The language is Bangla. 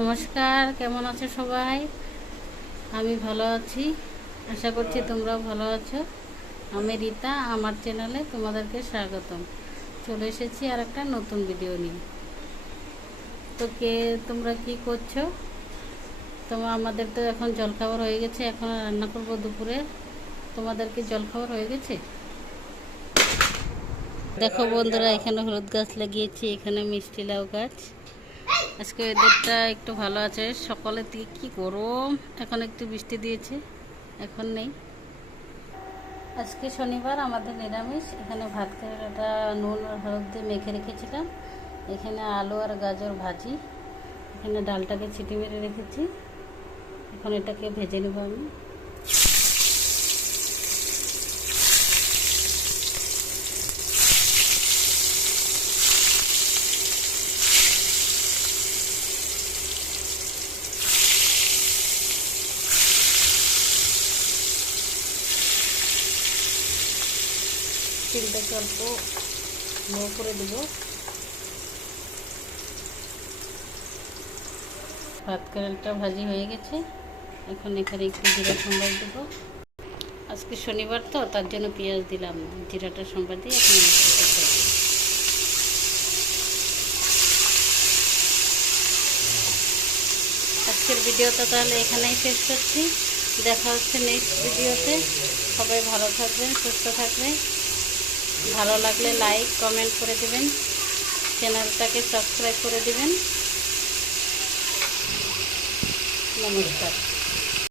নমস্কার, কেমন আছো সবাই? আমি ভালো আছি, আশা করছি তোমরাও ভালো আছো। আমি রীতা, আমার চ্যানেলে তোমাদেরকে স্বাগতম। চলে এসেছি আর একটা নতুন ভিডিও নিয়ে। তো তোমরা কি করছো? আমাদের তো এখন জলখাবার হয়ে গেছে, এখন রান্না করব দুপুরে। তোমাদের কি জলখাবার হয়ে গেছে? দেখো বন্ধুরা, এখানে হলুদ গাছ লাগিয়েছি, এখানে মিষ্টি লাউ গাছ। আজকে ওয়েদারটা একটু ভালো আছে, সকালের থেকে কি গরম, এখন একটু বৃষ্টি দিয়েছে, এখন নেই। আজকে শনিবার, আমাদের নিরামিষ। এখানে ভাত কেরালাটা নুন আর হলুদ দিয়ে মেখে রেখেছিলাম। এখানে আলু আর গাজর ভাজি। এখানে ডালটাকে ছিটি মেরে রেখেছি, এখন এটাকে ভেজে নেব আমি। তেলটাকে অল্প লো করে দেবো। ভাত কেরালাটা ভাজি হয়ে গেছে, এখন এখানে একটু জিরা সম্বার দেবো। আজকে শনিবার তো, তার জন্য পেঁয়াজ দিলাম, জিরাটা সম্বার দিয়ে এখন আজকের ভিডিওটা তাহলে এখানেই শেষ করছি। দেখা হচ্ছে নেক্সট ভিডিওতে। সবাই ভালো থাকবেন, সুস্থ থাকবেন। ভালো লাগলে লাইক কমেন্ট করে দিবেন, চ্যানেলটাকে সাবস্ক্রাইব করে দিবেন। নমস্কার।